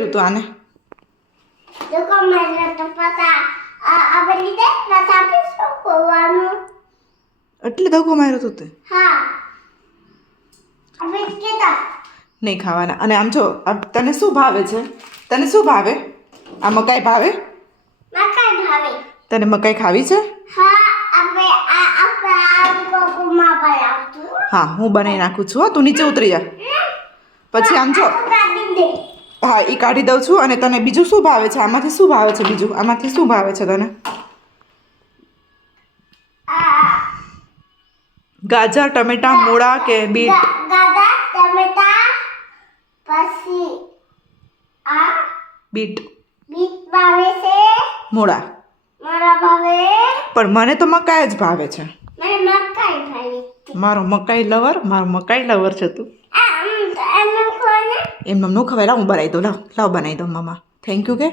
કર્યું તું આને? देखो मैंने तो पता अब लीधे पता भी શું કરવાનું એટલે ધક્કો માર્યો તું તે? હા હવે કેતા નહીં ખાવાના. અને આમ જો તને શું ભાવે છે? તને શું ભાવે? આ મકાઈ ભાવે? મકાઈ ભાવે. તને મકાઈ ખાવી છે? હા હવે આ કોકુમા બનાવતું. હા હું બનાવી નાખું છું. તું નીચે ઉતરી જા. પછી આમ જો હા એ કાઢી દઉં છું. અને તને બીજું શું ભાવે છે? આમાંથી શું ભાવે છે બીજું? આમાંથી શું ભાવે છે તને? ગાજર, ટમેટા, મૂળા કે બીટ? ગાજર ટમેટા પછી આ બીટ. બીટ ભાવે છે. મૂળા. મારા ભાવે. પણ મને તો મકાઈ જ ભાવે છે. મને મકાઈ ભાવે. મારો મકાઈ લવર છે તું. એમ કોને એમને નો ખવાય. લાવ હું બનાવી દઉં. લાવ બનાવી દઉં મમ્મા. થેન્ક યુ કે